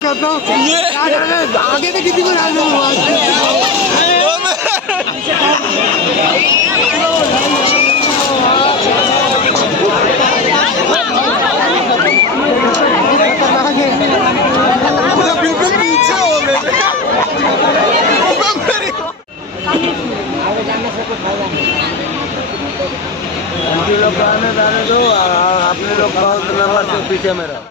आगे तो किसी को डाल दो। बिल्कुल पीछे हो गए। लोग आने जाने दो, अपने लोग बहुत नंबर से पीछे में रहो।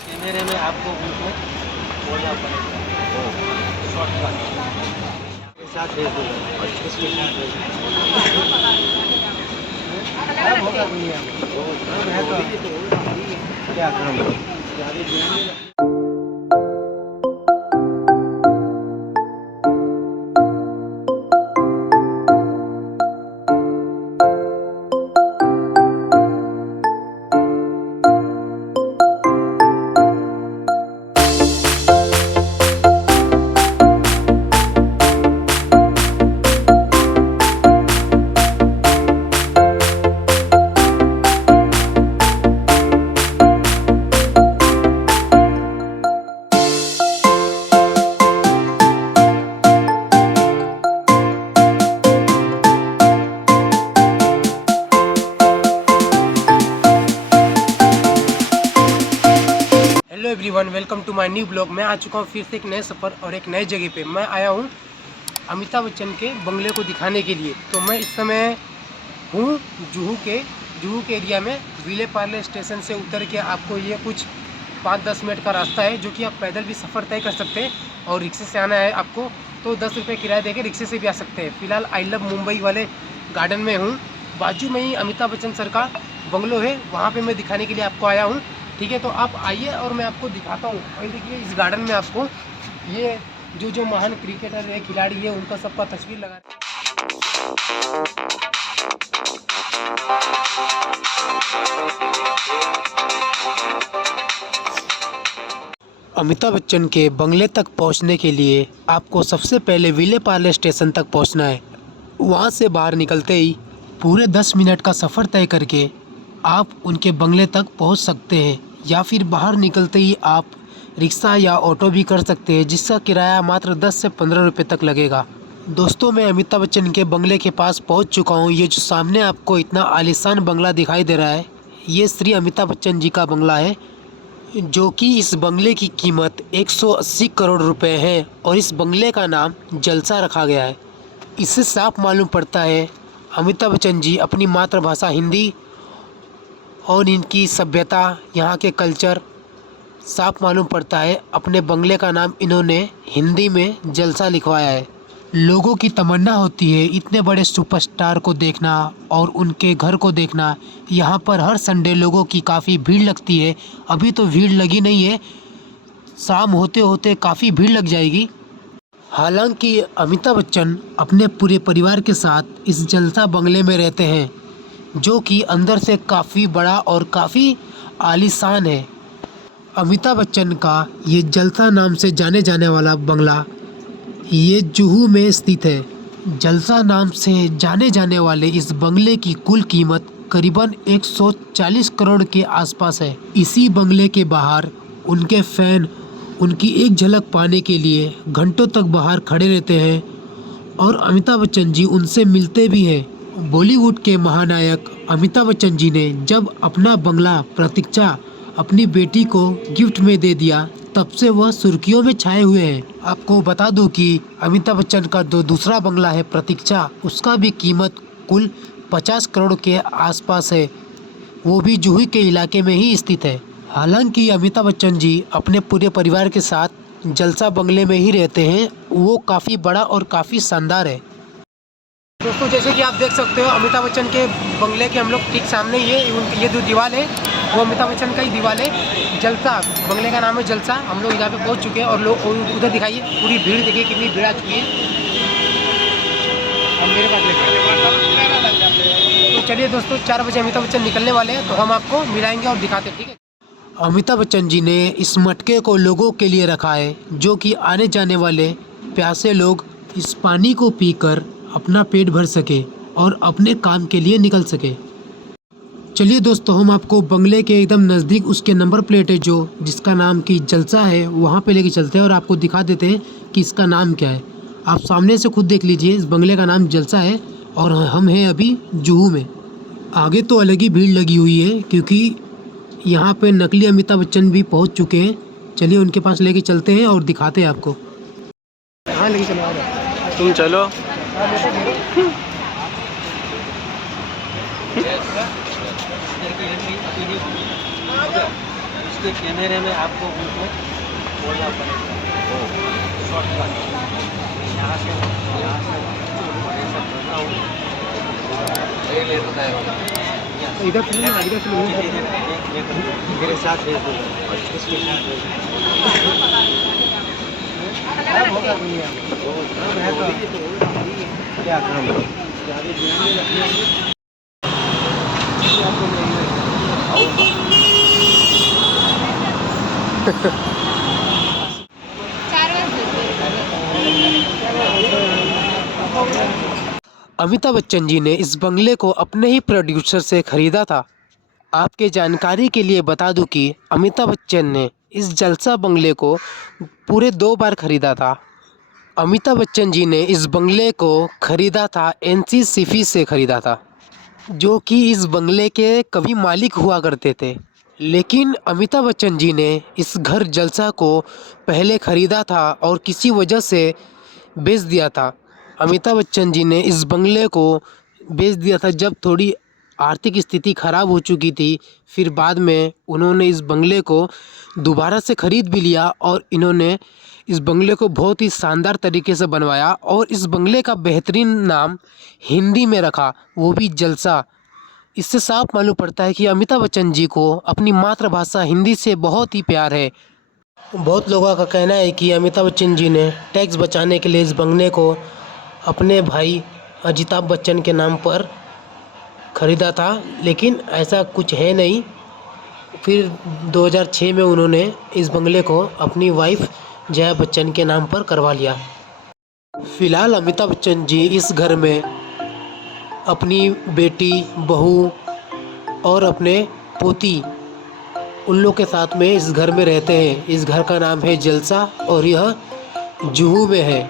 कैमरे में आपको उनको बोलना पड़ेगा, शॉर्ट के साथ भेज दो, इसके साथ भेज दो। होगा क्या करूँगा। Hello everyone, welcome to my new blog. मैं आ चुका हूँ फिर से एक नए सफ़र और एक नए जगह पे। मैं आया हूँ अमिताभ बच्चन के बंगले को दिखाने के लिए। तो मैं इस समय हूँ जुहू के एरिया में। विले पार्ले स्टेशन से उतर के आपको ये कुछ 5-10 मिनट का रास्ता है, जो कि आप पैदल भी सफ़र तय कर सकते हैं और रिक्शे से आना है आपको तो 10 रुपये किराया देकर रिक्शे से भी आ सकते हैं। फ़िलहाल आई लव मुंबई वाले गार्डन में हूँ। बाजू में ही अमिताभ बच्चन सर का बंगलो है, वहाँ पे मैं दिखाने के लिए आपको आया हूँ। ठीक है, तो आप आइए और मैं आपको दिखाता हूँ। और देखिए इस गार्डन में आपको ये जो महान क्रिकेटर है, खिलाड़ी है, उनका सबका तस्वीर लगा। अमिताभ बच्चन के बंगले तक पहुंचने के लिए आपको सबसे पहले विले पार्ले स्टेशन तक पहुंचना है। वहां से बाहर निकलते ही पूरे 10 मिनट का सफ़र तय करके आप उनके बंगले तक पहुंच सकते हैं, या फिर बाहर निकलते ही आप रिक्शा या ऑटो भी कर सकते हैं, जिसका किराया मात्र 10 से 15 रुपये तक लगेगा। दोस्तों, मैं अमिताभ बच्चन के बंगले के पास पहुंच चुका हूं। ये जो सामने आपको इतना आलीशान बंगला दिखाई दे रहा है, ये श्री अमिताभ बच्चन जी का बंगला है, जो कि इस बंगले की कीमत 180 करोड़ रुपए है और इस बंगले का नाम जलसा रखा गया है। इससे साफ मालूम पड़ता है अमिताभ बच्चन जी अपनी मातृभाषा हिंदी और इनकी सभ्यता, यहाँ के कल्चर साफ मालूम पड़ता है। अपने बंगले का नाम इन्होंने हिंदी में जलसा लिखवाया है। लोगों की तमन्ना होती है इतने बड़े सुपरस्टार को देखना और उनके घर को देखना। यहाँ पर हर संडे लोगों की काफ़ी भीड़ लगती है। अभी तो भीड़ लगी नहीं है, शाम होते होते काफ़ी भीड़ लग जाएगी। हालांकि अमिताभ बच्चन अपने पूरे परिवार के साथ इस जलसा बंगले में रहते हैं, जो कि अंदर से काफ़ी बड़ा और काफ़ी आलीशान है। अमिताभ बच्चन का ये जलसा नाम से जाने जाने वाला बंगला ये जुहू में स्थित है। जलसा नाम से जाने जाने वाले इस बंगले की कुल कीमत करीबन 140 करोड़ के आसपास है। इसी बंगले के बाहर उनके फैन उनकी एक झलक पाने के लिए घंटों तक बाहर खड़े रहते हैं और अमिताभ बच्चन जी उनसे मिलते भी हैं। बॉलीवुड के महानायक अमिताभ बच्चन जी ने जब अपना बंगला प्रतीक्षा अपनी बेटी को गिफ्ट में दे दिया, तब से वह सुर्खियों में छाए हुए हैं। आपको बता दूं कि अमिताभ बच्चन का दूसरा बंगला है प्रतीक्षा, उसका भी कीमत कुल 50 करोड़ के आसपास है। वो भी जुहू के इलाके में ही स्थित है। हालांकि अमिताभ बच्चन जी अपने पूरे परिवार के साथ जलसा बंगले में ही रहते हैं। वो काफ़ी बड़ा और काफ़ी शानदार है। दोस्तों, जैसे कि आप देख सकते हो अमिताभ बच्चन के बंगले के हम लोग ठीक सामने ये जो दीवार है वो अमिताभ बच्चन का ही दीवार है। जलसा बंगले का नाम है जलसा। हम लोग यहाँ पे पहुँच चुके हैं और लोग उधर दिखाइए, पूरी भीड़ देखिए कितनी भीड़ आ चुकी है। अब मेरे पास लेकर तो चलिए दोस्तों, 4 बजे अमिताभ बच्चन निकलने वाले हैं, तो हम आपको मिलाएंगे और दिखाते हैं, ठीक है। अमिताभ बच्चन जी ने इस मटके को लोगों के लिए रखा है, जो कि आने जाने वाले प्यासे लोग इस पानी को पीकर अपना पेट भर सके और अपने काम के लिए निकल सके। चलिए दोस्तों, हम आपको बंगले के एकदम नज़दीक उसके नंबर प्लेट है जो जिसका नाम की जलसा है, वहाँ पे लेके चलते हैं और आपको दिखा देते हैं कि इसका नाम क्या है। आप सामने से खुद देख लीजिए, इस बंगले का नाम जलसा है और हम हैं अभी जुहू में। आगे तो अलग ही भीड़ लगी हुई है, क्योंकि यहाँ पे नकली अमिताभ बच्चन भी पहुँच चुके हैं। चलिए उनके पास लेके चलते हैं और दिखाते हैं आपको। हाँ लेके चलो, आ जाओ। तुम चलो। इसके कैमरे में आपको उनको बोलना पड़ेगा। यहाँ से इधर से मेरे साथ भेज दो, इसके साथ भेज दो। क्या काम है? अमिताभ बच्चन जी ने इस बंगले को अपने ही प्रोड्यूसर से खरीदा था। आपके जानकारी के लिए बता दूं कि अमिताभ बच्चन ने इस जलसा बंगले को पूरे 2 बार खरीदा था। अमिताभ बच्चन जी ने इस बंगले को खरीदा था एनसी सिफी से खरीदा था, जो कि इस बंगले के कभी मालिक हुआ करते थे। लेकिन अमिताभ बच्चन जी ने इस घर जलसा को पहले खरीदा था और किसी वजह से बेच दिया था। अमिताभ बच्चन जी ने इस बंगले को बेच दिया था जब थोड़ी आर्थिक स्थिति ख़राब हो चुकी थी। फिर बाद में उन्होंने इस बंगले को दोबारा से ख़रीद भी लिया और इन्होंने इस बंगले को बहुत ही शानदार तरीके से बनवाया और इस बंगले का बेहतरीन नाम हिंदी में रखा, वो भी जलसा। इससे साफ मालूम पड़ता है कि अमिताभ बच्चन जी को अपनी मातृभाषा हिंदी से बहुत ही प्यार है। बहुत लोगों का कहना है कि अमिताभ बच्चन जी ने टैक्स बचाने के लिए इस बंगले को अपने भाई अजिताभ बच्चन के नाम पर ख़रीदा था, लेकिन ऐसा कुछ है नहीं। फिर 2006 में उन्होंने इस बंगले को अपनी वाइफ जया बच्चन के नाम पर करवा लिया। फ़िलहाल अमिताभ बच्चन जी इस घर में अपनी बेटी, बहू और अपने पोती उन लोग के साथ में इस घर में रहते हैं। इस घर का नाम है जलसा और यह जुहू में है।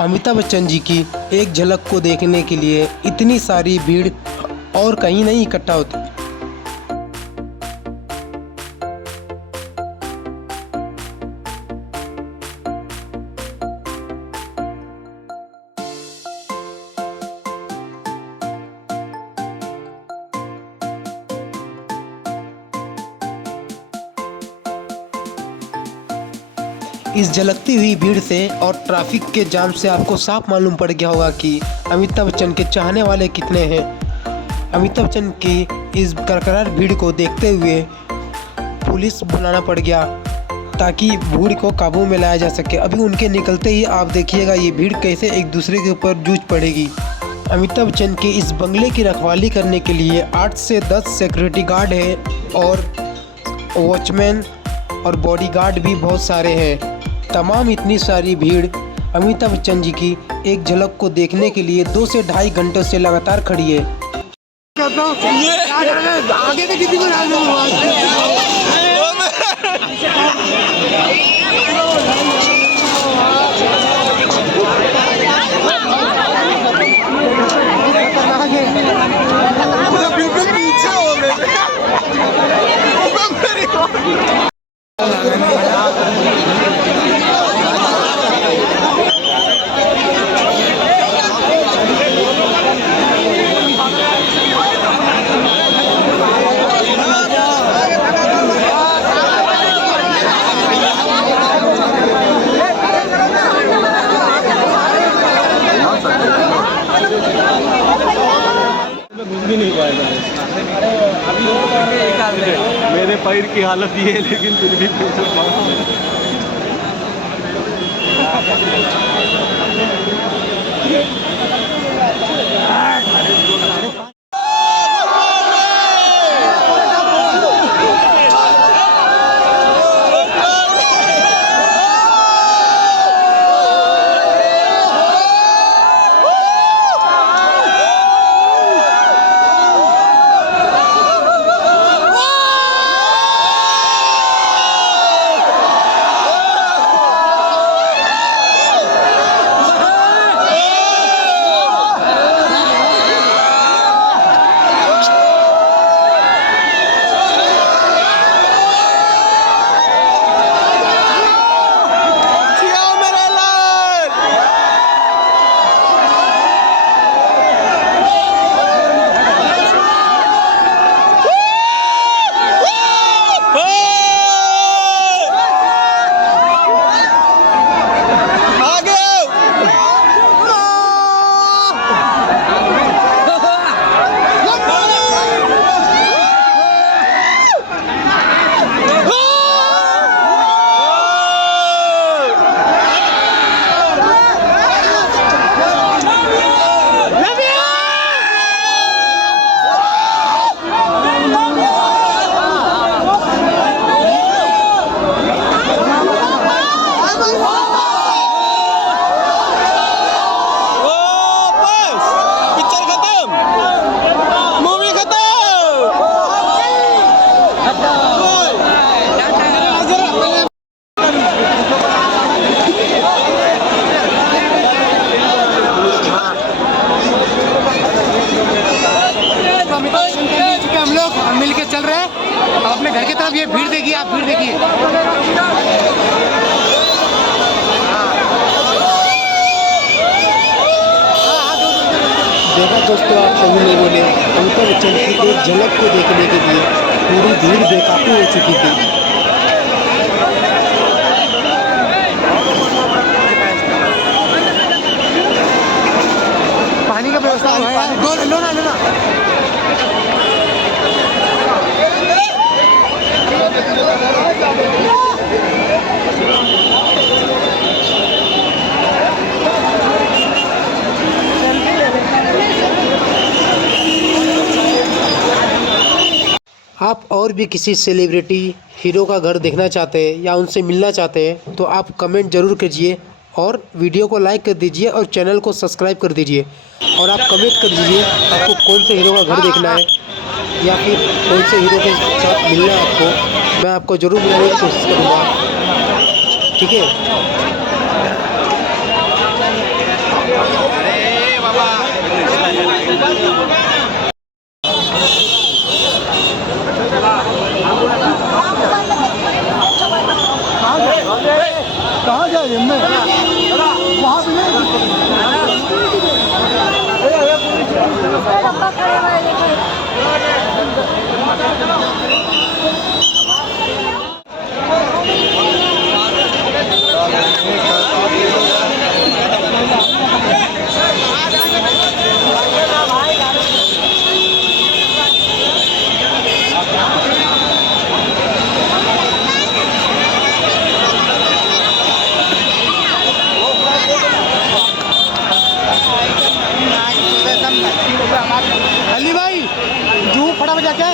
अमिताभ बच्चन जी की एक झलक को देखने के लिए इतनी सारी भीड़ और कहीं नहीं इकट्ठा होती। इस झलकती हुई भीड़ से और ट्रैफिक के जाम से आपको साफ मालूम पड़ गया होगा कि अमिताभ बच्चन के चाहने वाले कितने हैं। अमिताभ बच्चन की इस करकरार भीड़ को देखते हुए पुलिस बुलाना पड़ गया ताकि भीड़ को काबू में लाया जा सके। अभी उनके निकलते ही आप देखिएगा ये भीड़ कैसे एक दूसरे के ऊपर जूझ पड़ेगी। अमिताभ बच्चन के इस बंगले की रखवाली करने के लिए 8 से 10 सिक्योरिटी गार्ड है और वॉचमैन और बॉडीगार्ड भी बहुत सारे हैं। तमाम इतनी सारी भीड़ अमिताभ बच्चन जी की एक झलक को देखने के लिए 2 से ढाई घंटों से लगातार खड़ी है। भी नहीं पाएगा। मेरे पैर की हालत ये है, लेकिन फिर भी हम लोग मिल के चल रहे हैं अब अपने घर की तरफ। ये भीड़ देखिए, आप भीड़ देखिए। देखा दोस्तों, आप सभी लोगों ने अमिताभ बच्चन की एक झलक को देखने के लिए पूरी भीड़ बेकाबू हो चुकी थी। पानी का व्यवस्था है, लो ना। आप और भी किसी सेलिब्रिटी हीरो का घर देखना चाहते हैं या उनसे मिलना चाहते हैं तो आप कमेंट ज़रूर कीजिए और वीडियो को लाइक कर दीजिए और चैनल को सब्सक्राइब कर दीजिए। और आप कमेंट कर दीजिए आपको कौन से हीरो का घर देखना है या फिर कौन से हीरो के साथ मिलना है आपको। मैं आपको ज़रूर मिलाने की कोशिश करूँगा, ठीक है। कहाँ जाए हमने वहाँ पे अली भाई जू फटाफट जाके